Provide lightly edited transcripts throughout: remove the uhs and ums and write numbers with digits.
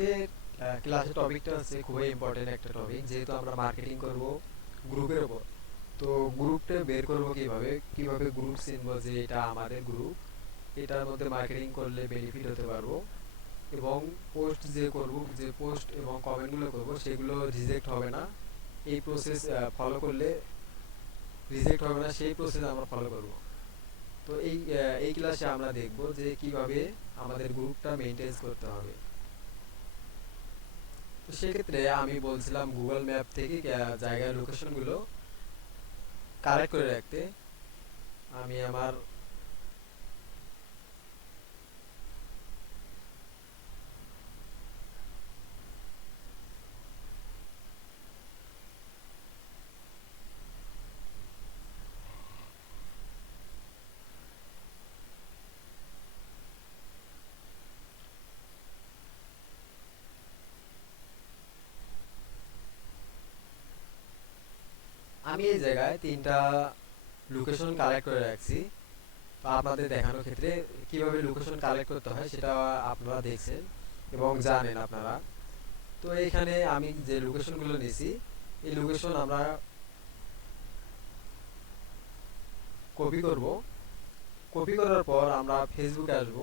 আজকে ক্লাসের টপিকটা হচ্ছে খুবই ইম্পর্টেন্ট একটা টপিক, যেহেতু আমরা মার্কেটিং করব গ্রুপের উপর। তো গ্রুপটা বের করব কিভাবে, কিভাবে গ্রুপ চিনবো যে এটা আমাদের গ্রুপ, এটার মধ্যে মার্কেটিং করলে বেনিফিট হতে পারবো, এবং পোস্ট যে করব, যে পোস্ট এবং কমেন্টগুলো করব সেগুলো রিজেক্ট হবে না। এই প্রসেস ফলো করলে রিজেক্ট হবে না, সেই প্রসেস আমরা ফলো করব। তো এই ক্লাসে আমরা দেখব যে কিভাবে আমাদের গ্রুপটা মেনটেন করতে হবে। তো সেক্ষেত্রে আমি বলছিলাম গুগল ম্যাপ থেকে জায়গার লোকেশনগুলো কালেক্ট করে রাখতে। আমি আমার আমি এই জায়গায় তিনটা লোকেশন কালেক্ট করে রাখছি। তো আপনাদের দেখানোর ক্ষেত্রে কিভাবে লোকেশন কালেক্ট করতে হয় সেটা আপনারা দেখছেন এবং জানেন আপনারা। তো এইখানে আমি যে লোকেশনগুলো নিয়েছি, এই লোকেশন আমরা কপি করব। কপি করার পর আমরা ফেসবুকে আসব।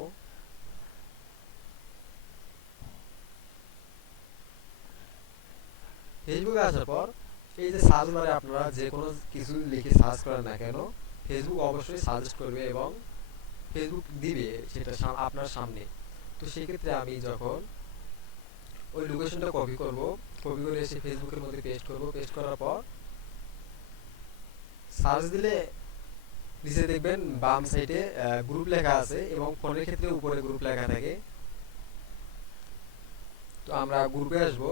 ফেসবুকে আসার পর এই যে সার্চ বারে আপনারা যে কোনো কিছু লিখে সার্চ করেন না কেন, ফেসবুক অবশ্যই সাজেস্ট করবে এবং ফেসবুক দিবে সেটা আপনার সামনে। তো সেক্ষেত্রে আমি যখন ওই লোকেশনটা কপি করব, কপি করে এসে ফেসবুকের মধ্যে পেস্ট করব। পেস্ট করার পর সার্চ দিলে নিচে দেখবেন বাম সাইডে গ্রুপ লেখা আছে এবং ফোনের ক্ষেত্রে উপরে গ্রুপ লেখা থাকে। তো আমরা গ্রুপে আসব।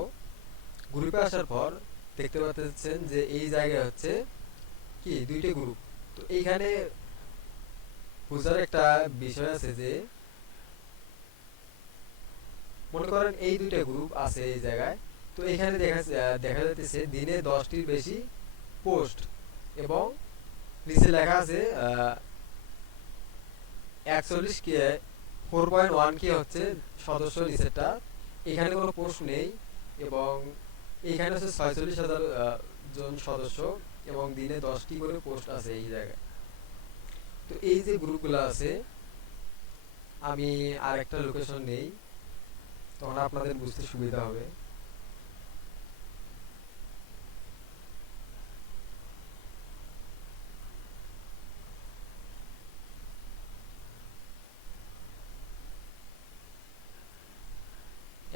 গ্রুপে আসার পর দেখতে পাচ্ছেন যে এই জায়গায় হচ্ছে কি দুইটা গ্রুপ। তো এইখানে বোঝার একটা বিষয় আছে যে মনে করেন এই দুইটা গ্রুপ আছে এই জায়গায়। তো এখানে দেখা যাচ্ছে দিনে 10টির বেশি পোস্ট, এবং নিচে লেখা আছে 41 কে 4.1 কে হচ্ছে সদস্য নিচেরটা। এখানে কোনো পোস্ট নেই, এবং এখানে হচ্ছে 46,000 জন সদস্য, এবং দিনে 10টি করে পোস্ট আছে এই জায়গায়। তো এই যে গ্রুপগুলো আছে, আমি আর একটা লোকেশন নেই, তখন আপনাদের বুঝতে সুবিধা হবে।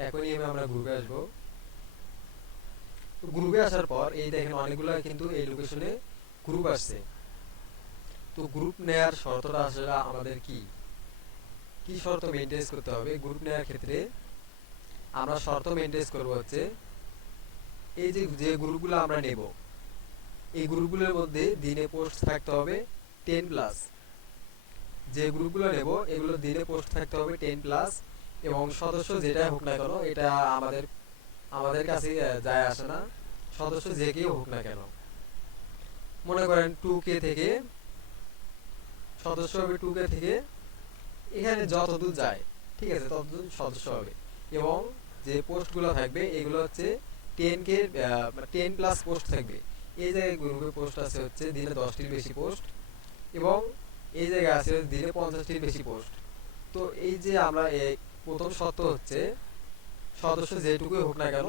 এখনই আমরা গ্রুপে আসবো। তো গ্রুপে আসার পর এই দেখেন অনেকগুলো কিন্তু এই লোকেশনে গ্রুপ আসছে। তো গ্রুপ নেয়ার শর্তটা আসলে আমাদের কি কি শর্ত মেনটেন করতে হবে গ্রুপ নেয়ার ক্ষেত্রে? আমরা শর্ত মেনটেন করব হচ্ছে এই যে যে গ্রুপগুলো আমরা নেব, এই গ্রুপগুলোর মধ্যে দিনে পোস্ট থাকতে হবে 10+। যে গ্রুপগুলো নেব এগুলো দিনে পোস্ট থাকতে হবে 10+, এবং সদস্য যেটাই হোক না কেন এটা আমাদের আমাদের কাছে যায় আসে না। সদস্য যে কেউ হোক না কেন, মনে করেন 2K থেকে সদস্য হবে, 2K থেকে এখানে যতদূর যায় ঠিক আছে ততদূর সদস্য হবে। এবং যে পোস্টগুলো থাকবে এগুলো হচ্ছে 10K, মানে 10+ পোস্ট থাকবে। এই জায়গায় গ্রুপে পোস্ট আছে হচ্ছে দিনে 10টির বেশি পোস্ট, এবং এই জায়গায় আছে দিনে 50টির বেশি পোস্ট। তো এই যে আমরা প্রথম শর্ত হচ্ছে সদস্য যেটুকুই হোক না কেন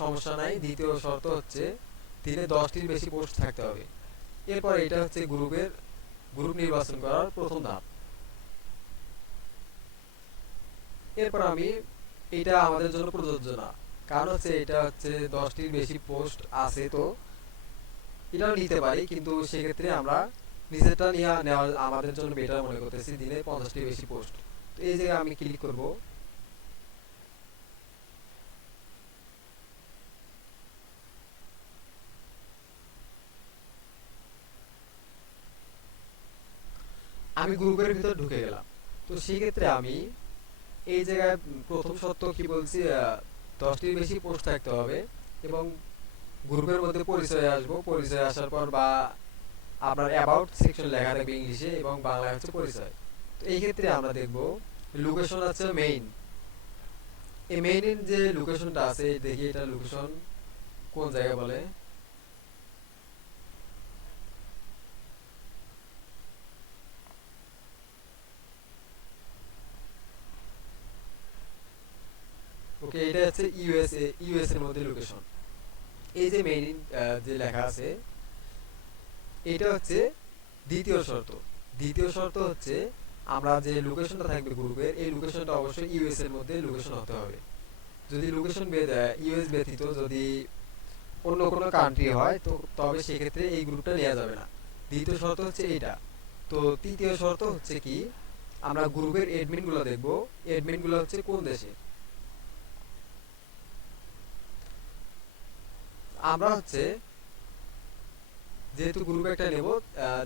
সমস্যা নাই। দ্বিতীয় শর্ত হচ্ছে দিনে 10টির বেশি পোস্ট থাকতে হবে। এরপর এটা হচ্ছে গ্রুপ নির্বাচন করার প্রথম ধাপ। এরপর আমি এটা আমাদের জন্য প্রযোজ্য না, কারণ হচ্ছে এটা হচ্ছে 10টির বেশি পোস্ট আছে। তো এটাও নিতে পারি, কিন্তু সেক্ষেত্রে আমরা নিজেরটা নিয়ে নেওয়া আমাদের জন্য বেটার মনে করতেছি, দিনে 50টির বেশি পোস্ট। তো এই জায়গায় আমি ক্লিক করব। আমি গ্রুপের ভিতর ঢুকে গেলাম। তো সেক্ষেত্রে আমি এই জায়গায় প্রথম শর্ত কি বলছি, 10টির বেশি পোস্ট থাকতে হবে, এবং গ্রুপের মধ্যে পরিচয় আসবো। পরিচয় আসার পর বা আপনার অ্যাবাউট সেকশন লেখা থাকবে ইংলিশে, এবং বাংলায় হচ্ছে পরিচয়। তো এই ক্ষেত্রে আমরা দেখব লোকেশন আছে মেইন। এই মেইনের যে লোকেশনটা আছে দেখি এটা লোকেশন কোন জায়গা বলে। ওকে, এটা হচ্ছে ইউএস এর মধ্যে লোকেশন। এই যে মেইন যে লেখা আছে এটা হচ্ছে দ্বিতীয় শর্ত। দ্বিতীয় শর্ত হচ্ছে আমরা যে লোকেশনটা থাকবে গ্রুপের এই লোকেশনটা অবশ্যই ইউএস এর মধ্যে লোকেশন হতে হবে। যদি লোকেশন ইউএস ব্যতীত যদি অন্য কোনো কান্ট্রি হয় তো তবে সেক্ষেত্রে এই গ্রুপটা নেওয়া যাবে না। দ্বিতীয় শর্ত হচ্ছে এইটা। তো তৃতীয় শর্ত হচ্ছে কি, আমরা গ্রুপের অ্যাডমিনগুলো দেখব। অ্যাডমিনগুলো হচ্ছে কোন দেশে। আমরা হচ্ছে যেহেতু গ্রুপ একটা নেব,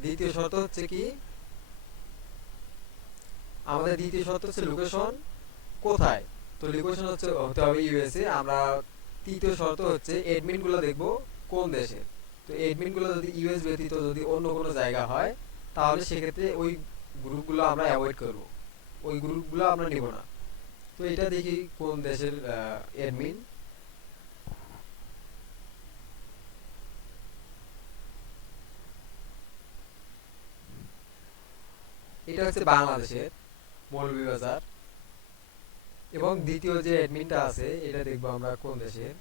দ্বিতীয় শর্ত হচ্ছে কি, আমাদের দ্বিতীয় শর্ত হচ্ছে লোকেশন কোথায়। তো লোকেশন হচ্ছে হতে হবে ইউএসএ। আমরা তৃতীয় শর্ত হচ্ছে অ্যাডমিন গুলো দেখব কোন দেশে। তো অ্যাডমিন গুলো যদি ইউএস ব্যতীত যদি অন্য কোনো জায়গা হয় তাহলে সেক্ষেত্রে ওই গ্রুপগুলো আমরা অ্যাভয়েড করব, ওই গ্রুপগুলো আমরা নিব না। তো এটা দেখি কোন দেশের অ্যাডমিন। এটা হচ্ছে বাংলাদেশের মৌলভীবাজার। এবং দ্বিতীয় যে অ্যাডমিনটা আছে এটা দেখবো আমরা কোন দেশের।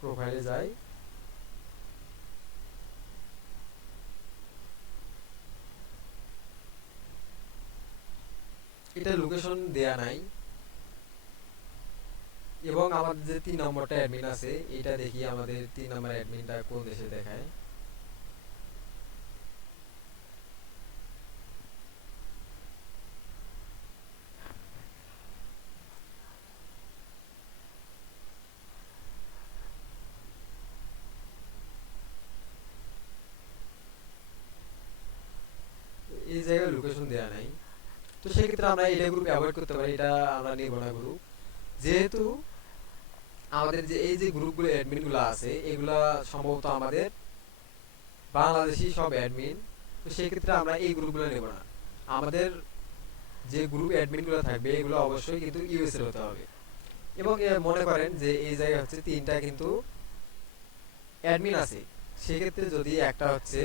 প্রোফাইলে যাই, এটা লোকেশন দেয়া নাই। এবং আমাদের যে 3 নম্বরটা অ্যাডমিন আছে এটা দেখি আমাদের 3 নম্বর অ্যাডমিনটা কোন দেশে দেখায়। এই জায়গায় লোকেশন দেয়া নাই। তো সেক্ষেত্রে আমরা এটা গ্রুপ অ্যাভয়েড করতে পারি, এটা আমরা নিব না গ্রুপ। যেহেতু আমাদের যে এই যে গ্রুপগুলো অ্যাডমিনগুলো আছে এগুলা সম্ভবত আমাদের বাংলাদেশি সব অ্যাডমিন। তো সেক্ষেত্রে আমরা এই গ্রুপগুলো নেব না। আমাদের যে গ্রুপ অ্যাডমিনগুলো থাকবে এগুলো অবশ্যই কিন্তু ইউএস এর হতে হবে। এবং মনে করেন যে এই জায়গায় হচ্ছে 3টা কিন্তু অ্যাডমিন আছে। সেক্ষেত্রে যদি একটা হচ্ছে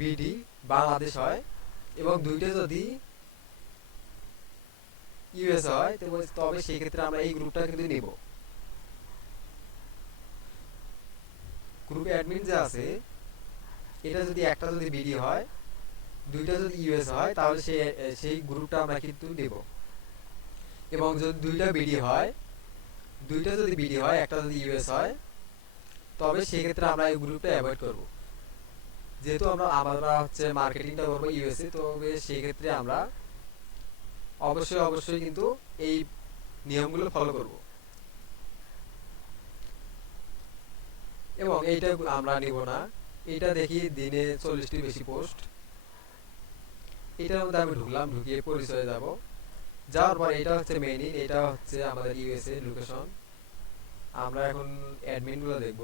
বিডি বাংলাদেশ হয় এবং 2টা যদি ইউএস হয় তবে সেই ক্ষেত্রে আমরা এই গ্রুপটা কিন্তু নিব। গ্রুপে অ্যাডমিন যে আছে এটা যদি একটা যদি বিডি হয় 2টা যদি ইউএস হয় তাহলে সেই গ্রুপটা আমরা কিন্তু নিব। এবং যদি 2টা বিডি হয়, 2টা যদি বিডি হয় একটা যদি ইউএস হয় তবে সেই ক্ষেত্রে আমরা এই গ্রুপটা অ্যাভয়েড করব। যেহেতু আমরা হচ্ছে মার্কেটিংটা করব ইউএসএ, তবে সেই ক্ষেত্রে আমরা অবশ্যই কিন্তু এই নিয়মগুলো ফলো করব। এবং এইটা আমরা নিব না। এটা দেখি দিনে 40টি বেশি পোস্ট। এটার মধ্যে আমি ঢুকলাম, ঢুকিয়ে পরিচয়ে যাব। যাওয়ার পর এটা হচ্ছে মেইন, এটা হচ্ছে আমাদের ইউএসএ লোকেশন। আমরা এখন অ্যাডমিন গুলো দেখব।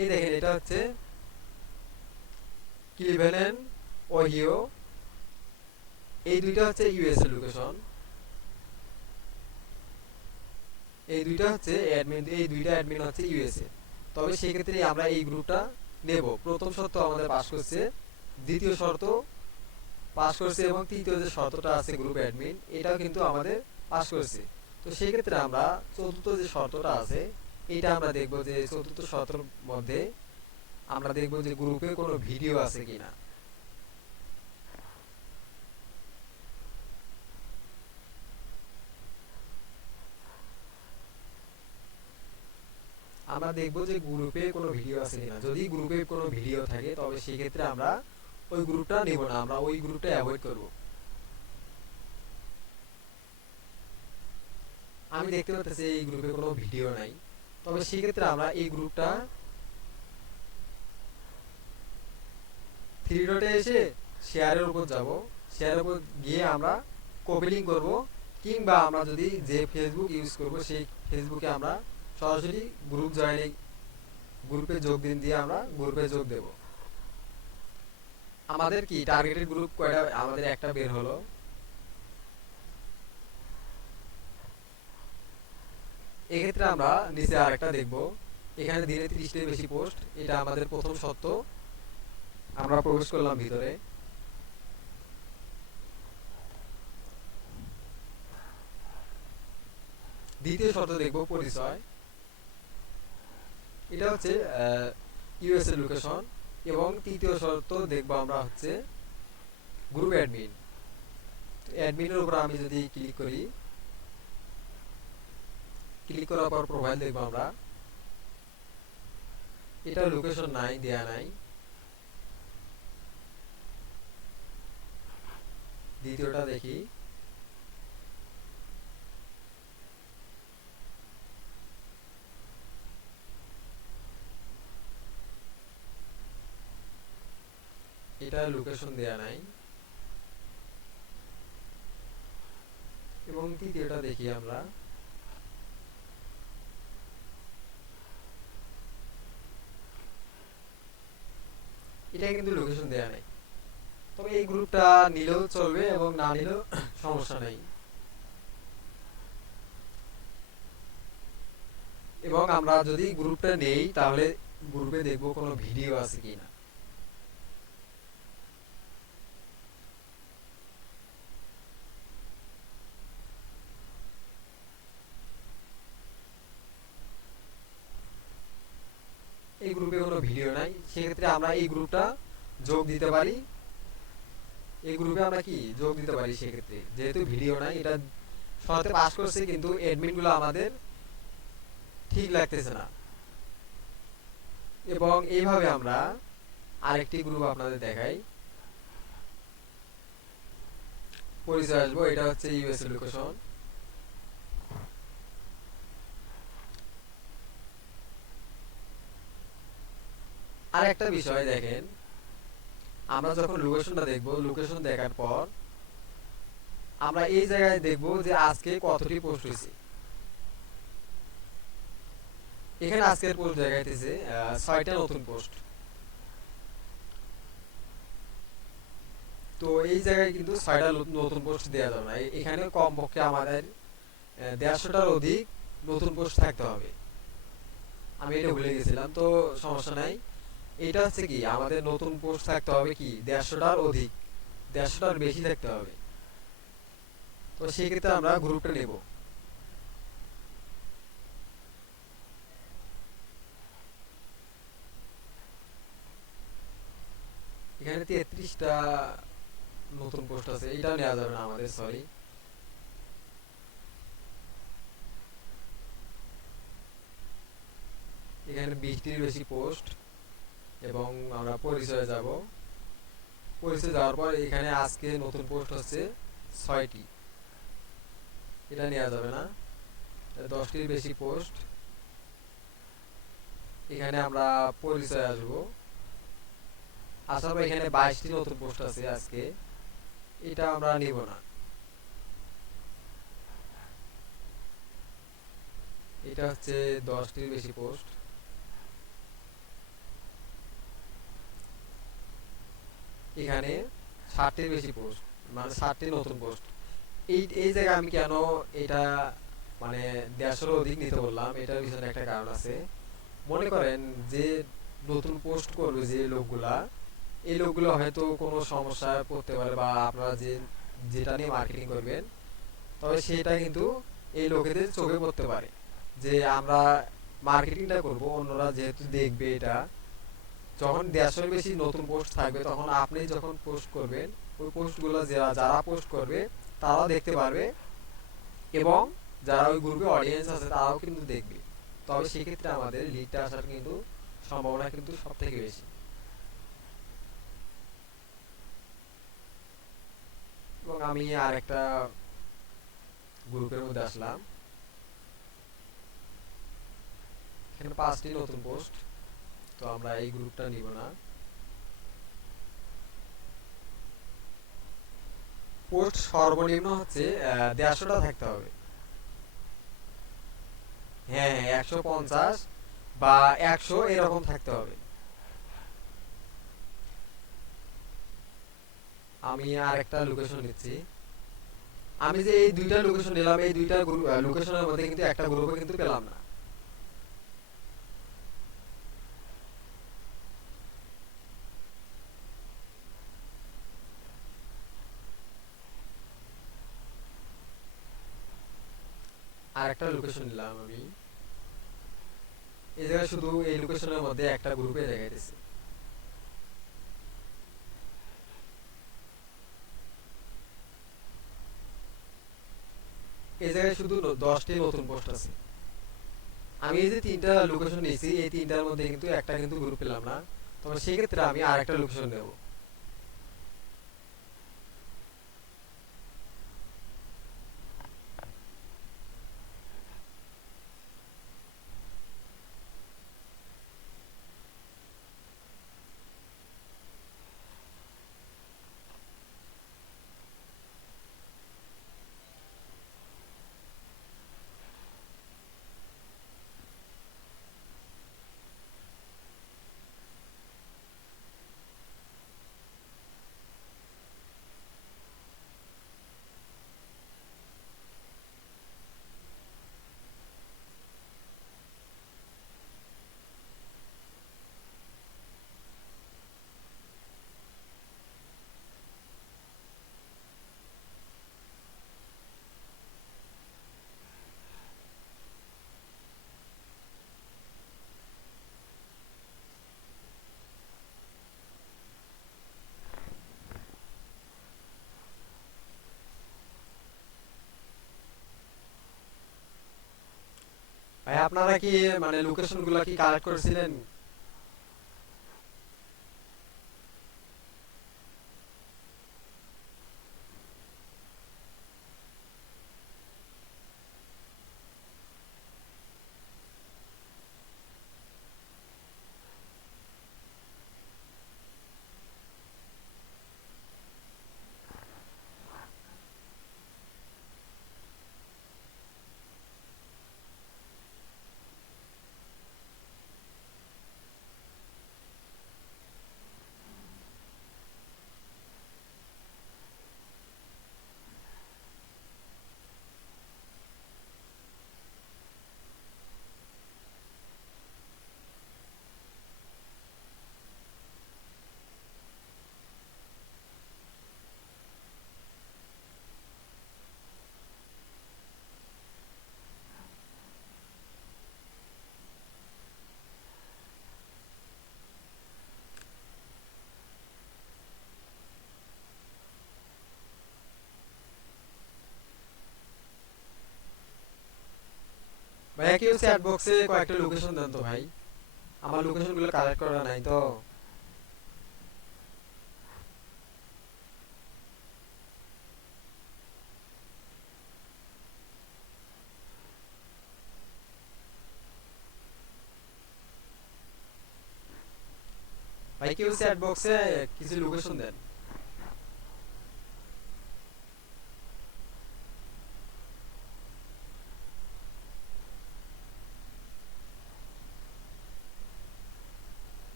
এই দেখেন এটা হচ্ছে ক্লিভল্যান্ড, ওহিও। এই দুইটা হচ্ছে ইউএস এর লোকেশন। এই দুইটা হচ্ছে অ্যাডমিন, এই দুইটা অ্যাডমিন হচ্ছে ইউএসএ। তবে সেই ক্ষেত্রে আমরা এই গ্রুপটা নেব। প্রথম শর্ত আমাদের পাস করছে, দ্বিতীয় শর্ত পাস করছে এবং তৃতীয় যে শর্তটা আছে গ্রুপ অ্যাডমিন এটাও কিন্তু আমাদের পাস করছে। তো সেই ক্ষেত্রে আমরা চতুর্থ যে শর্তটা আছে এটা আমরা দেখব যে চতুর্থ শর্তের মধ্যে আমরা দেখব যে গ্রুপে কোনো ভিডিও আছে কিনা। আমরা দেখব যে গ্রুপে কোনো ভিডিও আছে কিনা। যদি গ্রুপে কোনো ভিডিও থাকে তবে সেই ক্ষেত্রে আমরা ওই গ্রুপটা নেব না, আমরা ওই গ্রুপটা অ্যাভয়েড করব। আমি দেখতে পাচ্ছি এই গ্রুপে কোনো ভিডিও নাই, তবে সেই ক্ষেত্রে আমরা এই গ্রুপটা 3 ডটে এসে শেয়ারের উপর যাব। শেয়ারের উপর গিয়ে আমরা কপি লিংক করব, কিংবা আমরা যদি যে ফেসবুক ইউজ করব সেই ফেসবুকে আমরা সরাসরি গ্রুপে যোগ দিন দিয়ে আমরা গ্রুপে যোগ দেব। আমাদের কি টার্গেটেড গ্রুপ কয়টা? আমাদের একটা বের হলো। এক্ষেত্রে আমরা নিচে আরেকটা দেখব, এখানে দিনে 30টির বেশি পোস্ট, এটা আমাদের প্রথম শর্ত। আমরা প্রবেশ করলাম ভিতরে। দ্বিতীয় শর্ত দেখব পরিচয়, এটা হচ্ছে ইউএস এর লোকেশন। এবং তৃতীয় শর্ত দেখব আমরা হচ্ছে গ্রুপ অ্যাডমিন। অ্যাডমিনের উপর আমি যদি ক্লিক করি, ক্লিক করার পর প্রোফাইল দেখব আমরা, এটা লোকেশন নাই, দেয়া নাই। দ্বিতীয়টা দেখি, এটা লোকেশন দেয়া নাই। এবং তৃতীয়টা দেখি আমরা, এটা কিন্তু লোকেশন দেয়া নাই। তবে এই গ্রুপটা নিলেও চলবে এবং না নিলেও সমস্যা নেই। এবং আমরা যদি গ্রুপটা নেই তাহলে গ্রুপে দেখব কোনো ভিডিও আছে কিনা। এই গ্রুপে কোনো ভিডিও নাই, সেক্ষেত্রে আমরা এই গ্রুপটা যোগ দিতে পারি। এই গ্রুপে আমরা কি যোগ দিতে পারি, সেক্ষেত্রে যেহেতু ভিডিও নাই, এটা সনাতে পাস করছে কিন্তু অ্যাডমিন গুলো আমাদের ঠিক লাগতেছে না। এবং এইভাবে আমরা আরেকটি গ্রুপ আপনাদের দেখাই, পরিচয় আসবো, এটা হচ্ছে ইউএস লোকেশন। আর একটা বিষয় দেখেন, আমরা যখন লোকেশনটা দেখব, লোকেশন দেখার পর আমরা এই জায়গায় দেখব যে আজকে কতটি পোস্ট হয়েছে। এখানে আজকের পোস্ট দেখাইতেছে 6টা নতুন পোস্ট। তো এই জায়গায় কিন্তু 6টা নতুন পোস্ট দেওয়া যাবে না, এখানে কমপক্ষে আমাদের 150টার অধিক নতুন পোস্ট থাকতে হবে। আমি এটা ভুলে গেছিলাম, তো সমস্যা নাই। এটা হচ্ছে কি, আমাদের নতুন পোস্ট থাকতে হবে কি 150টার অধিক, 150টার বেশি থাকতে হবে। তো সেক্ষেত্রে আমরা গ্রুপটা নেব। এখানে 33টা নতুন পোস্ট আছে, এটা নেওয়া যাবে না আমাদের, সরি। এখানে 20টির বেশি পোস্ট। এবং আমরা পরিচয়ে যাব, পরিচয় যাওয়ার পর এখানে আজকে নতুন পোস্ট হচ্ছে 6টি, এটা নেওয়া যাবে না। 10টির বেশি পোস্ট, এখানে আমরা পরিচয় আসব, আসার পর এখানে 22টি নতুন পোস্ট আছে আজকে, এটা আমরা নিব না। এটা হচ্ছে 10টির বেশি পোস্ট, এখানে 60টির বেশি পোস্ট, মানে 60টি নতুন পোস্ট। এই এই জায়গায় আমি কেন এটা মানে 150 অধিক নিতে বললাম, এটার পিছনে একটা কারণ আছে। মনে করেন যে নতুন পোস্ট করবে যে লোকগুলা, এই লোকগুলো হয়তো কোনো সমস্যায় পড়তে পারে, বা আপনারা যে যেটা নিয়ে মার্কেটিং করবেন, তবে সেটা কিন্তু এই লোকেদের চোখে পড়তে পারে যে আমরা মার্কেটিংটা করব, অন্যরা যেহেতু দেখবে এটা। যখন 150 বেশি নতুন পোস্ট থাকবে, তখন আপনি যখন পোস্ট করবেন, ওই পোস্টগুলো যারা যারা পোস্ট করবে তারাও দেখতে পারবে, এবং যারা ওই গ্রুপে অডিয়েন্স আছে তারাও কিন্তু দেখবে। তবে সেক্ষেত্রে আমাদের লিডটা আসার কিন্তু সম্ভাবনা কিন্তু সব থেকে বেশি। এবং আমি আর একটা গ্রুপের মধ্যে আসলাম, এখানে 5টি নতুন পোস্ট, তো আমরা এই গ্রুপটা নিব না। পোস্ট সর্বনিম্ন হচ্ছে 150টা থাকতে হবে। হ্যাঁ হ্যাঁ, 150 বা 100 এরকম থাকতে হবে। আমি আর একটা লোকেশন নিচ্ছি। আমি যে এই দুইটা লোকেশন নিলাম, এই দুইটা লোকেশনের মধ্যে কিন্তু একটা গ্রুপও কিন্তু পেলাম না। আর একটা লোকেশন নিলাম আমি, এই জায়গায় শুধু এই লোকেশনের মধ্যে একটা গ্রুপে দেখাইতেছে। এই জায়গায় শুধু 10টি নতুন পোস্ট আছে। আমি এই যে তিনটা লোকেশন নিয়েছি, এই তিনটার মধ্যে কিন্তু একটা কিন্তু গ্রুপ পেলাম না। তবে সেক্ষেত্রে আমি আর একটা লোকেশন নেব। ভাই আপনারা কি মানে লোকেশন গুলা কি কালেক্ট করেছিলেন? ভাইয়া কেউ চ্যাট বক্সে কয়েকটা লোকেশন দেন তো ভাই, আমার লোকেশন গুলো কালেক্ট করা নাই তো। ভাই কেউ চ্যাট বক্সে কিছু লোকেশন দেন।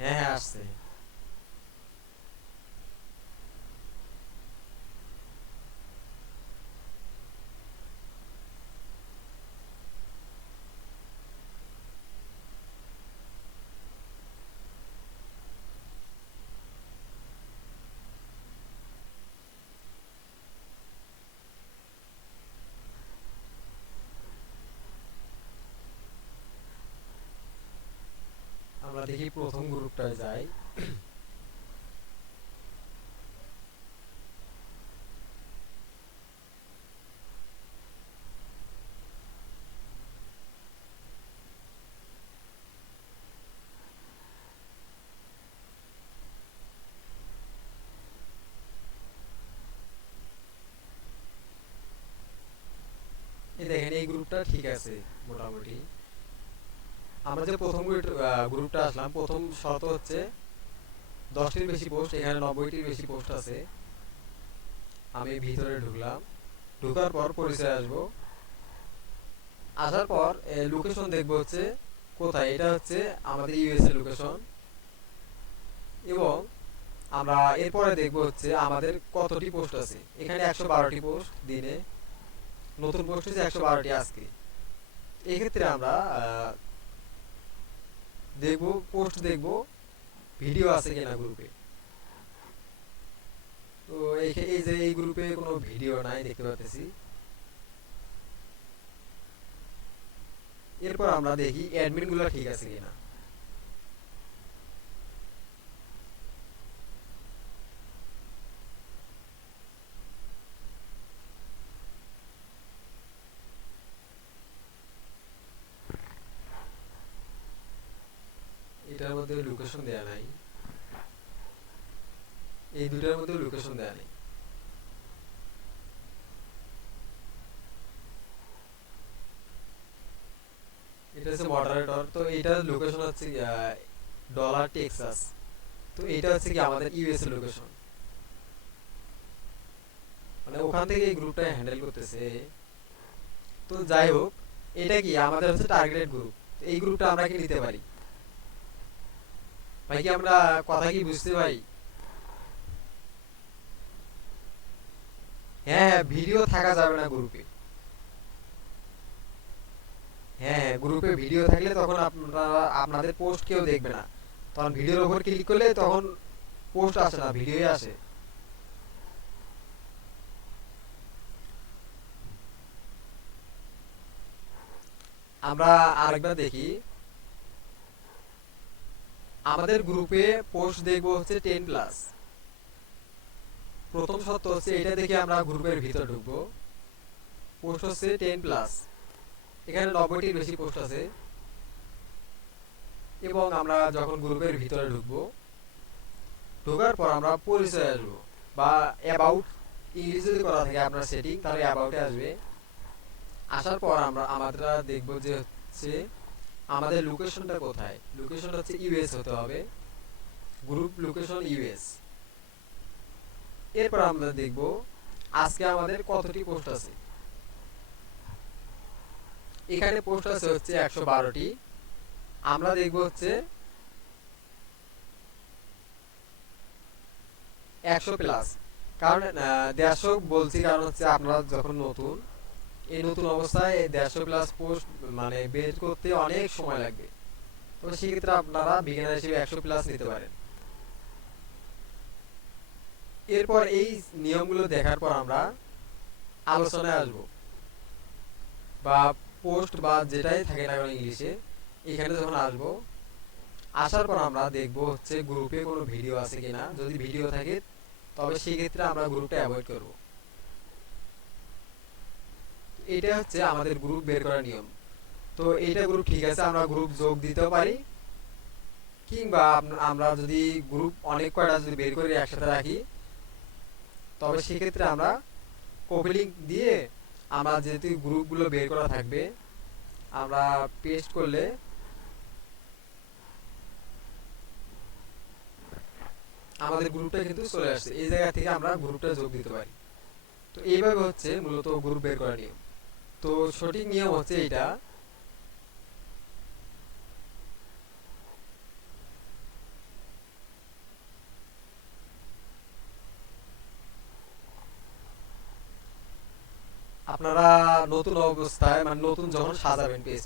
হ্যাঁ হ্যাঁ আসছে। আমরা দেখি প্রথম গ্রুপটায় যাই। এই দেখেন এই গ্রুপটা ঠিক আছে মোটামুটি। আমরা যে প্রথম গ্রুপটা আসলাম, প্রথম শর্ত হচ্ছে 10টির বেশি পোস্ট, এখানে 90টির বেশি পোস্ট আছে। আমি ভিতরে ঢুকলাম, ঢোকার পর পরিচয় আসবো, আসার পর লোকেশন দেখবো হচ্ছে কোথায়। এটা হচ্ছে আমাদের ইউএসএ লোকেশন। এবং আমরা এরপরে দেখব হচ্ছে আমাদের কতটি পোস্ট আছে। এখানে 112টি পোস্ট দিনে, নতুন পোস্ট হচ্ছে 112টি আজকে। এই ক্ষেত্রে আমরা দেখব পোস্ট দেখব ভিডিও আছে কিনা গ্রুপে। তো এই যে এই গ্রুপে কোনো ভিডিও নাই দেখতে পাচ্ছি। এরপর আমরা দেখি অ্যাডমিন গুলো ঠিক আছে কিনা। এটার মধ্যে লোকেশন দেয়া নাই, এই দুটার মধ্যে লোকেশন দেয়া নেই। এটা হচ্ছে মডারেটর, তো এইটার লোকেশন হচ্ছে ডলার টেক্সাস। তো এটা হচ্ছে কি আমাদের ইউএস এর লোকেশন, মানে ওখান থেকে এই গ্রুপটা হ্যান্ডেল করতেছে। তো যাই হোক, এটা কি আমাদের হচ্ছে টার্গেটেড গ্রুপ। এই গ্রুপটা আমরা কি নিতে পারি ভাই? কি আমরা কথা কি বুঝতে পারি? হ্যাঁ হ্যাঁ, ভিডিও থাকা যাবে না গ্রুপে। হ্যাঁ হ্যাঁ, গ্রুপে ভিডিও থাকলে তখন আপনারা আপনাদের পোস্ট কেউ দেখবে না। তখন ভিডিওর উপর ক্লিক করলে তখন পোস্ট আসে না, ভিডিওই আসে। আমরা আরেকবার দেখি, আমাদের গ্রুপে পোস্ট দেখবো হচ্ছে 10+। প্রথম শর্ত হচ্ছে এটা দেখে আমরা গ্রুপের ভিতর ঢুকবো। পোস্ট হচ্ছে 10+, এখানে 90টির বেশি পোস্ট আছে। এবং আমরা যখন গ্রুপের ভিতরে ঢুকবো, ঢোকার পর আমরা পরিচয় আসবো বা অ্যাবাউট, ইংলিশ যদি করা থাকে আপনার সেটিং, তাহলে অ্যাবাউটে আসবে। আসার পর আমরা দেখবো যে হচ্ছে আমাদের লোকেশনটা কোথায়। লোকেশন হচ্ছে ইউএস হতে হবে, গ্রুপ লোকেশন ইউএস। এরপর আমরা দেখব আজকে আমাদের কতটি পোস্ট আছে। এখানে পোস্ট আছে হচ্ছে 112টি। আমরা দেখব হচ্ছে 100+, কারণ 150 বলছি কারণ হচ্ছে আপনারা যখন নতুন, এই নতুন অবস্থায় 150+ পোস্ট মানে বের করতে অনেক সময় লাগবে। তো সেক্ষেত্রে আপনারা বিগিনার হিসেবে 100+ নিতে পারেন। এরপর এই নিয়মগুলো দেখার পর আমরা আলোচনায় আসব, বা পোস্ট বা যেটাই থাকে না কেন ইংলিশে, এখানে যখন আসবো, আসার পর আমরা দেখব হচ্ছে গ্রুপে কোনো ভিডিও আছে কিনা। যদি ভিডিও থাকে তবে সেই ক্ষেত্রে আমরা গ্রুপটা অ্যাভয়েড করব। এটা হচ্ছে আমাদের গ্রুপ বের করার নিয়ম। তো এইটা গ্রুপ ঠিক আছে, আমরা গ্রুপ যোগ দিতেও পারি, কিংবা আমরা যদি গ্রুপ অনেক কয়টা যদি বের করে একসাথে রাখি, তবে সেক্ষেত্রে আমরা কপি লিঙ্ক দিয়ে আমরা যেহেতু গ্রুপগুলো বের করা থাকবে, আমরা পেস্ট করলে আমাদের গ্রুপটা কিন্তু চলে আসছে। এই জায়গা থেকে আমরা গ্রুপটা যোগ দিতে পারি। তো এইভাবে হচ্ছে মূলত গ্রুপ বের করার নিয়ম। তো সঠিক নিয়ম হচ্ছে এইটা। আপনারা নতুন অবস্থায় মানে নতুন যখন সাজাবেন পেজ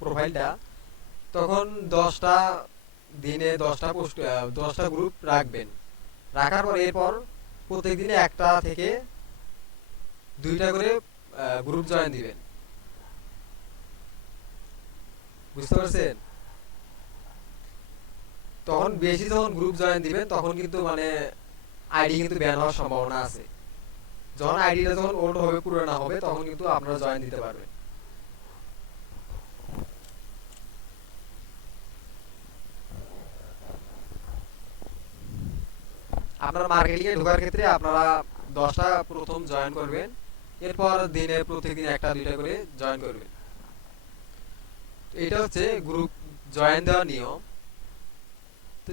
প্রোফাইলটা, তখন 10টা দিনে 10টা পোস্ট 10টা গ্রুপ রাখবেন। রাখার পর এরপর প্রত্যেক দিনে একটা থেকে 2টা করে গ্রুপ জয়েন দিবেন। বুঝতে পারছেন? তখন বেশি যখন গ্রুপ জয়েন দিবেন তখন কিন্তু মানে আইডি কিন্তু ব্যান হওয়ার সম্ভাবনা আছে। যখন আইডিটা যখন ওল্ড হবে, পুরনো হবে, তখন কিন্তু আপনারা জয়েন দিতে পারবেন। আপনার মার্কেটিং এ ঢোকার ক্ষেত্রে আপনারা 10টা প্রথম জয়েন করবেন, এরপর দিনে প্রতিদিন একটা 2টা করে জয়েন করবেন। এটা হচ্ছে গ্রুপ জয়েন দেওয়ার নিয়ম। তো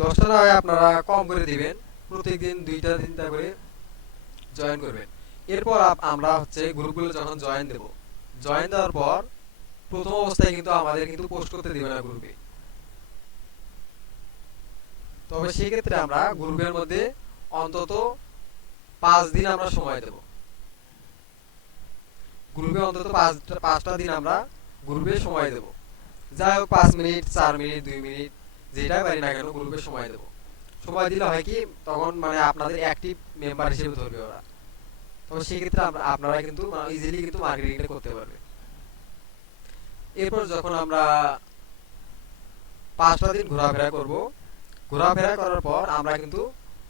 10টা না হয় আপনারা কম করে দিবেন, প্রতিদিন 2টা 3টা করে জয়েন করবেন। এরপর আমরা হচ্ছে গ্রুপগুলো যখন জয়েন দেব, জয়েন দেওয়ার পর প্রথম অবস্থায় কিন্তু আমাদের কিন্তু পোস্ট করতে দিবে না গ্রুপে। তবে সেই ক্ষেত্রে আমরা গ্রুপের মধ্যে অন্তত 5 দিন আমরা সময় দেব। গ্রুপে অন্তত 5টা দিন আমরা গ্রুপে সময় দেব। যাই হোক 5 মিনিট, 4 মিনিট, 2 মিনিট, যেটাই পারি না কেন গ্রুপে সময় দেব। সময় দিলে হয় কি, তখন মানে আপনাদের অ্যাক্টিভ মেম্বার হিসেবে ধরবে ওরা। তবে সেক্ষেত্রে আপনারা কিন্তু ইজিলি কিন্তু মার্কেটিংটা করতে পারবে। এরপর যখন আমরা 5টা দিন ঘোরাফেরা করব, ঘোরাফেরা করার পর আমরা কিন্তু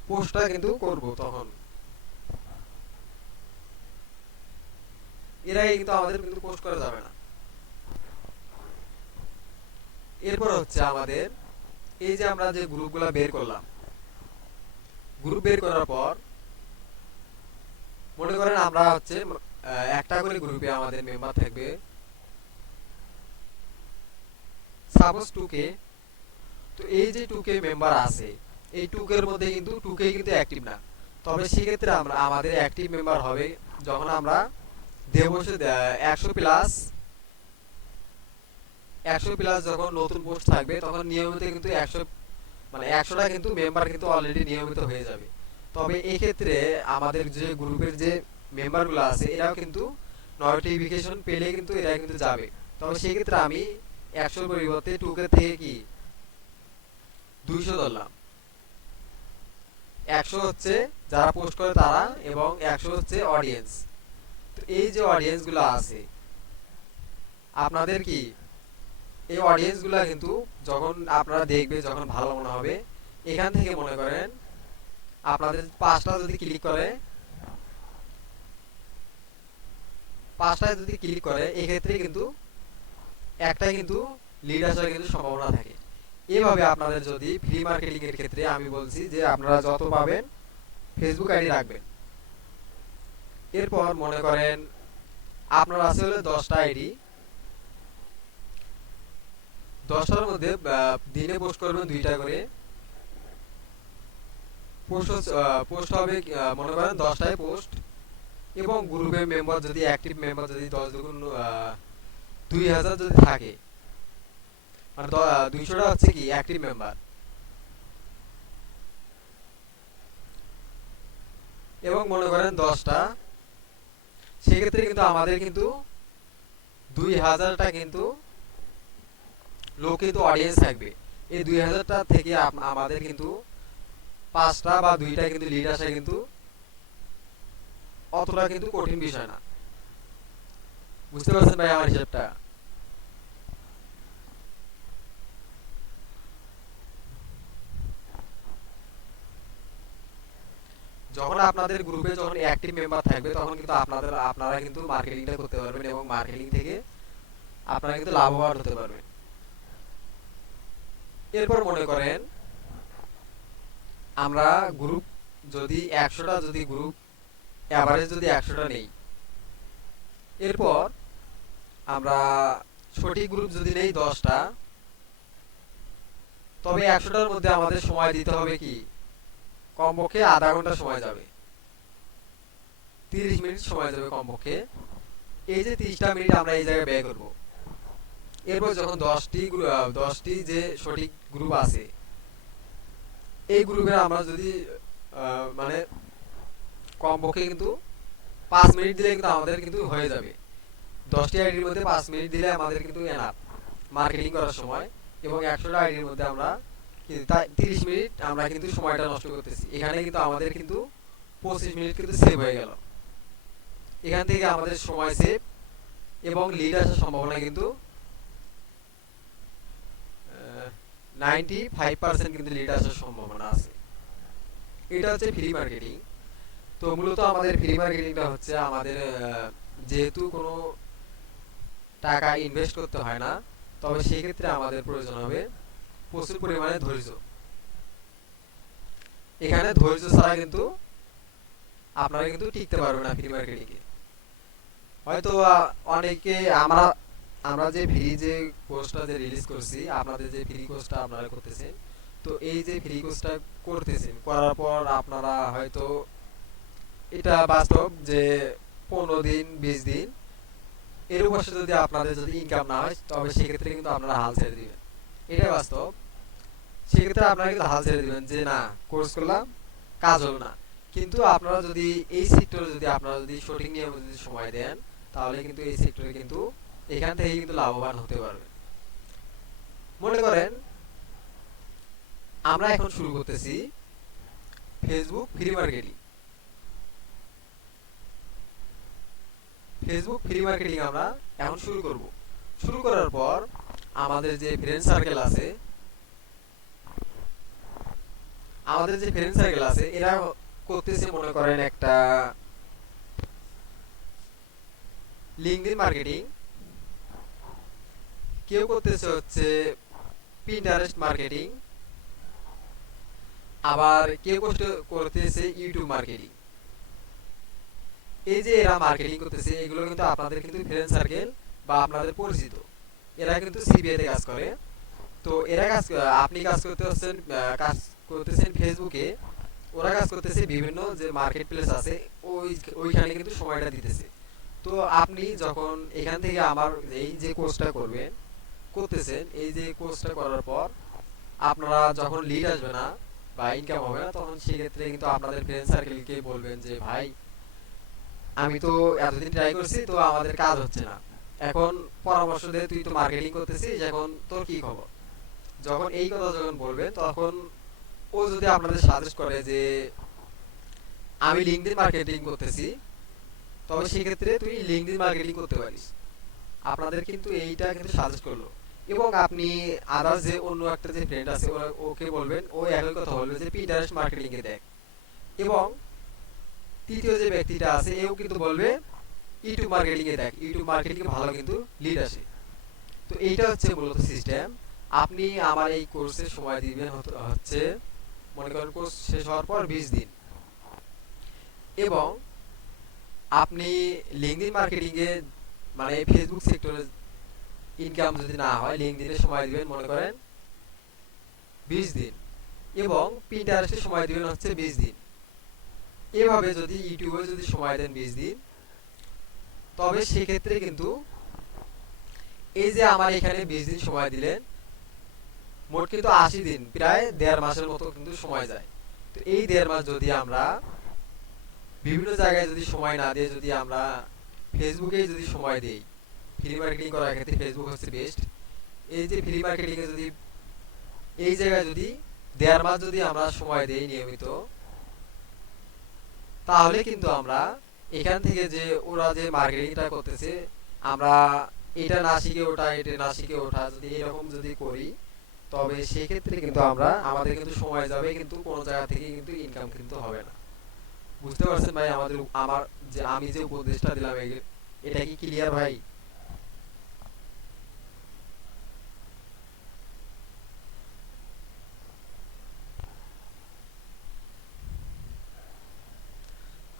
পোস্টটা কিন্তু করব। তখন এর আগে কিন্তু আমাদের কিন্তু পোস্ট করা যাবে না। এরপর হচ্ছে আমাদের এই যে আমরা যে গ্রুপগুলো বের করলাম, গ্রুপ বের করার পর মনে করেন আমরা হচ্ছে একটা করে গ্রুপে আমাদের মেম্বার থাকবে সাপোজ 2K। তো এই যে 2K মেম্বার আছে, এই 2K এর মধ্যে কিন্তু 2K কিন্তু অ্যাক্টিভ না। তবে সেক্ষেত্রে আমরা আমাদের অ্যাক্টিভ মেম্বার হবে যখন আমরা দেব 100 প্লাস যখন নতুন পোস্ট থাকবে, তখন নিয়মিত কিন্তু 100টা কিন্তু মেম্বার কিন্তু অলরেডি নিয়মিত হয়ে যাবে। তবে এই ক্ষেত্রে আমাদের যে গ্রুপের যে মেম্বারগুলো আছে এরাও কিন্তু নোটিফিকেশন পেলে কিন্তু এরা কিন্তু যাবে। তবে সেই ক্ষেত্রে আমি 100 পরিবর্তে 2K থেকে কি 200 ধরলাম। 100 হচ্ছে যারা পোস্ট করে তারা, এবং 100 হচ্ছে অডিয়েন্স। তো এই যে অডিয়েন্স গুলো আছে আপনাদের কি, এই অডিয়েন্স গুলা কিন্তু যখন আপনারা দেখবে, যখন ভালো মনে হবে, এখান থেকে মনে করেন আপনাদের 5টা যদি ক্লিক করে, 5টায় যদি ক্লিক করে, এক্ষেত্রে কিন্তু একটাই কিন্তু লিড আসার কিন্তু সম্ভাবনা থাকে। এভাবে আপনাদের যদি ফ্রি মার্কেটিং এর ক্ষেত্রে আমি বলছি যে আপনারা যত পাবেন ফেসবুক আইডি রাখবেন। এরপর মনে করেন আপনার আছে হলো 10টা আইডি, 10টার মধ্যে দিনে পোস্ট করবেন 2টা করে। পোস্ট হবে মনে করেন 10টায় পোস্ট, এবং গ্রুপে মেম্বার যদি অ্যাক্টিভ মেম্বার যদি 10 দুগুণ 2000 যদি থাকে, মানে 200টা হচ্ছে কি অ্যাক্টিভ মেম্বার, এবং মনে করেন 10টা, সেক্ষেত্রে কিন্তু আমাদের কিন্তু 2000টা কিন্তু লোক কিন্তু অডিয়েন্স থাকবে। এই 2000টা থেকে আমাদের কিন্তু 5টা বা 2টা কিন্তু লিড আসা কিন্তু অতটা কিন্তু কঠিন বিষয় না। বুঝতে পারছেন ভাই আমার হিসাবটা? যখন আপনাদের গ্রুপে যখন অ্যাক্টিভ মেম্বার থাকবে, তখন কিন্তু আপনারা কিন্তু মার্কেটিংটা করতে পারবেন, এবং মার্কেটিং থেকে আপনারা কিন্তু লাভবান হতে পারবেন। এরপর মনে করেন আমরা গ্রুপ যদি 100টা যদি গ্রুপ এভারেজ যদি 100টা নেই, এরপর আমরা সঠিক গ্রুপ যদি নেই 10টা, তবে 100টার মধ্যে আমাদের সময় দিতে হবে কি কমপক্ষে আধা ঘন্টা সময় যাবে, 30 মিনিট সময় যাবে কমপক্ষে। এই যে 30টা মিনিট আমরা এই জায়গায় ব্যয় করব। এরপর যখন 10টি যে সঠিক গ্রুপ আছে, এই গ্রুপে আমরা যদি মানে কমপক্ষে কিন্তু 5 মিনিট দিলে কিন্তু আমাদের কিন্তু হয়ে যাবে। 10টি আইডির মধ্যে 5 মিনিট দিলে আমাদের কিন্তু এনাফ মার্কেটিং করার সময়। এবং 100টা আইডির মধ্যে আমরা 30 মিনিট আমরা কিন্তু সময়টা নষ্ট করতেছি। এখানে কিন্তু আমাদের কিন্তু 25 মিনিট কিন্তু সেভ হয়ে গেল। এখান থেকে আমাদের সময় সেভ, এবং লিড আসার সম্ভাবনা কিন্তু 95% কিন্তু লিড আসার সম্ভাবনা আছে। এটা হচ্ছে ফ্রি মার্কেটিং। তো মূলত আমাদের ফ্রি মার্কেটিংটা হচ্ছে আমাদের যেহেতু কোনো টাকা ইনভেস্ট করতে হয় না, তবে সেই ক্ষেত্রে আমাদের প্রয়োজন হবে প্রচুর পরিমাণে ধৈর্য। এখানে ধৈর্য ছাড়া কিন্তু আপনারা কিন্তু টিকতে পারবেন না ফ্রি মার্কেটিং এ। হয়তো অনেকে আমরা যে ফ্রি যে কোর্সটা যে রিলিজ করছি, আপনাদের যে ফ্রি কোর্সটা আপনারা করতেছেন, তো এই যে ফ্রি কোর্সটা করতেছেন, করার পর আপনারা হয়তো এটা বাস্তব যে 15 দিন 20 দিন এর উপর যদি আপনাদের যদি ইনকাম না হয় তবে সেক্ষেত্রে কিন্তু আপনারা হাল ছেড়ে দিবেন, এটাই বাস্তব। সেক্ষেত্রে আপনারা কিন্তু হাল ছেড়ে দিবেন যে না, কোর্স করলাম, কাজ হলো না। কিন্তু আপনারা যদি এই সেক্টরে যদি আপনারা যদি সঠিক নিয়মে যদি সময় দেন, তাহলে কিন্তু এই সেক্টরে কিন্তু এখান থেকে কিন্তু লাভবান হতে পারবে। মনে করেন আমরা এখন শুরু করতেছি Facebook free marketing. Facebook free marketing আমরা এখন শুরু করব। শুরু করার পর আমাদের যে ফ্রেন্ড সার্কেল আছে, এরা করতেছে মনে করেন একটা লিঙ্কডইন মার্কেটিং, কেউ করতেছে হচ্ছে পিন্টারেস্ট মার্কেটিং, আবার কেউ করতেছে ইউটিউব মার্কেটিং। এই যে এরা মার্কেটিং করতেছে, এগুলো কিন্তু আপনাদের কিন্তু ফ্রেন্ড সার্কেল বা আপনাদের পরিচিত, এরা কিন্তু সিবিআই তে কাজ করে। তো এরা আপনি কাজ করতেছেন ফেসবুকে, ওরা কাজ করতেছে বিভিন্ন যে মার্কেট প্লেস আছে ওইখানে কিন্তু সময়টা দিতেছে। তো আপনি যখন এখান থেকে আমার এই যে কোর্সটা করতেছেন, এই যে কোর্সটা করার পর আপনারা যখন লিড আসবে না বা ইনকাম হবে না, তখন সেক্ষেত্রে কিন্তু আপনাদের ফ্রেন্ড সার্কেলকে বলবেন যে ভাই আমি তো এতদিন ট্রাই করছি, তো আমাদের কাজ হচ্ছে না, এখন পরামর্শ দে, তুই তো মার্কেটিং করতেছিস, এখন তোর কি খবর। যখন এই কথা যখন বলবেন, তখন ও যদি আপনাদের সাজেস্ট করে যে আমি লিঙ্কডইন মার্কেটিং করতেছি, তবে সেক্ষেত্রে তুই লিঙ্কডইন মার্কেটিং করতে পারিস। আপনাদের কিন্তু এইটা কিন্তু সাজেস্ট করলো। এবং আপনি আদার্স যে অন্য একটা যে ফ্রেন্ড আছে ওকে বলবেন, ও একই কথা বলবে যে পিন্টারেস্ট মার্কেটিং এ দেখ। এবং তৃতীয় যে ব্যক্তিটা আছে এও কিন্তু বলবে ইউটিউব মার্কেটিং এ দেখ, ইউটিউব মার্কেটিং এ ভালো কিন্তু লিড আসে। তো এইটা হচ্ছে মূলত সিস্টেম। আপনি আমার এই কোর্সে সময় দিবেন হচ্ছে মনে করেন কোর্স শেষ হওয়ার পর 20 দিন। এবং আপনি লিঙ্কডইন মার্কেটিং এ মানে ফেসবুক সেক্টরে ইনকাম যদি না হয়, লিঙ্কডইনে সময় দিবেন মনে করেন 20 দিন, এবং পিন্টারেস্টে সময় দিবেন হচ্ছে 20 দিন। এভাবে যদি ইউটিউবে যদি সময় দেন 20 দিন, তবে সেক্ষেত্রে কিন্তু এই যে আমার এখানে 20 দিন সময় দিলেন, মোট কিন্তু 80 দিন, প্রায় 1.5 মাসের মতো কিন্তু সময় যায়। তো এই 1.5 মাস যদি আমরা বিভিন্ন জায়গায় যদি সময় না দিয়ে যদি আমরা ফেসবুকে যদি সময় দেই, ফ্রি মার্কেটিং করার ক্ষেত্রে ফেসবুক হচ্ছে বেস্ট। এই যে ফ্রি মার্কেটিং এ যদি এই জায়গায় যদি 1.5 মাস যদি আমরা সময় দেই নিয়মিত, তাহলে কিন্তু আমরা এখান থেকে যে ওরা যে মার্কেটিংটা করতেছে, আমরা এটা না শিখে ওটা, এটা না শিখে ওঠা, যদি এরকম যদি করি, তবে সেক্ষেত্রে কিন্তু আমাদের কিন্তু সময় যাবে, কিন্তু কোনো জায়গা থেকে কিন্তু ইনকাম কিন্তু হবে না। বুঝতে পারছেন ভাই? আমার যে আমি যে উপদেশটা দিলাম এটা কি ক্লিয়ার ভাই?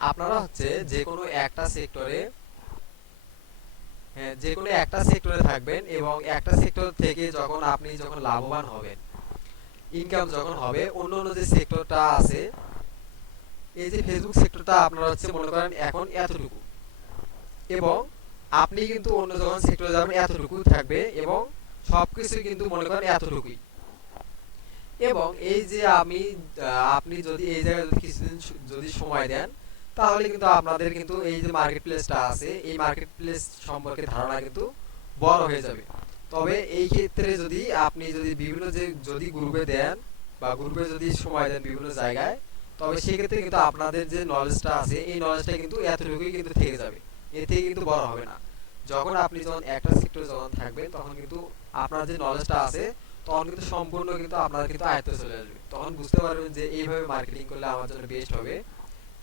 আপনারা হচ্ছে যে কোনো একটা সেক্টরে, হ্যাঁ, যে কোনো একটা সেক্টরে থাকবেন, এবং একটা সেক্টর থেকে যখন লাভবান হবেন, ইনকাম যখন হবে, অন্য অন্য যে সেক্টরটা আছে, এই যে ফেসবুক সেক্টরটা আপনারা হচ্ছে মনে করেন এখন এতটুকু, এবং আপনি কিন্তু অন্য যখন সেক্টরে যাবেন এতটুকু থাকবে, এবং সবকিছু কিন্তু মনে করেন এতটুকুই। এবং এই যে আপনি যদি এই জায়গায় যদি কিছুদিন যদি সময় দেন, তাহলে কিন্তু আপনাদের কিন্তু এই যে মার্কেট প্লেসটা আছে, এই মার্কেট প্লেস সম্পর্কে ধারণা কিন্তু বড় হয়ে যাবে। তবে এই ক্ষেত্রে যদি আপনি যদি বিভিন্ন যে যদি গ্রুপে দেন বা গ্রুপে যদি সময় দেন বিভিন্ন জায়গায়, তবে সেক্ষেত্রে কিন্তু আপনাদের যে নলেজটা আছে, এই নলেজটা কিন্তু এতটুকুই কিন্তু থেকে যাবে, এর থেকে কিন্তু বড় হবে না। যখন একটা সেক্টরে যখন থাকবেন, তখন কিন্তু আপনার যে নলেজটা আছে, তখন কিন্তু সম্পূর্ণ কিন্তু আপনার কিন্তু আয়ত্তে চলে আসবে। তখন বুঝতে পারবেন যে এইভাবে মার্কেটিং করলে আমার জন্য বেস্ট হবে,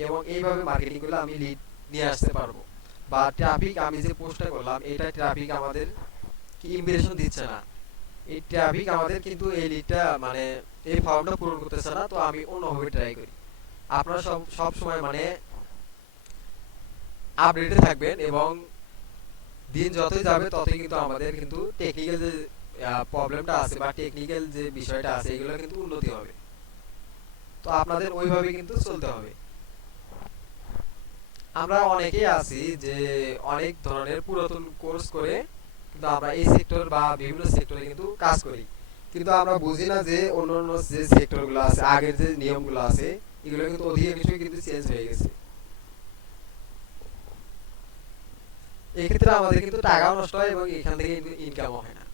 এবং এইভাবে মার্কেটিং করলে আমি লিড নিয়ে আসতে পারবো, বা ট্রাফিক আমি যে পোস্টটা করলাম, এটা ট্রাফিক আমাদের কি ইমপ্রেশন দিচ্ছে না, এই ট্রাফিক আমাদের কিন্তু এই লিডটা মানে এই ফর্মটা পূরণ করতেছে না, তো আমি অন্যভাবে ট্রাই করি। আপনারা সব সময় মানে আপডেটে থাকবেন, এবং দিন যতই যাবে ততই কিন্তু আমাদের কিন্তু টেকনিক্যাল যে প্রবলেমটা আছে বা টেকনিক্যাল যে বিষয়টা আছে, এগুলো কিন্তু উন্নতি হবে। তো আপনাদের ওইভাবে কিন্তু চলতে হবে। আমরা অনেকেই আছি যে অনেক ধরনের পুরাতন কোর্স করে কিন্তু আমরা এই সেক্টর বা বিভিন্ন সেক্টরে কিন্তু কাজ করি, কিন্তু আমরা বুঝি না যে অন্যান্য যে সেক্টরগুলো আছে, আগের যে নিয়মগুলো আছে, এগুলো কিন্তু অধিকাংশই কিন্তু চেঞ্জ হয়ে গেছে। এই ক্ষেত্রে আমাদের কিন্তু টাকাও নষ্ট হয় এবং এখান থেকে ইনকামও হয় না।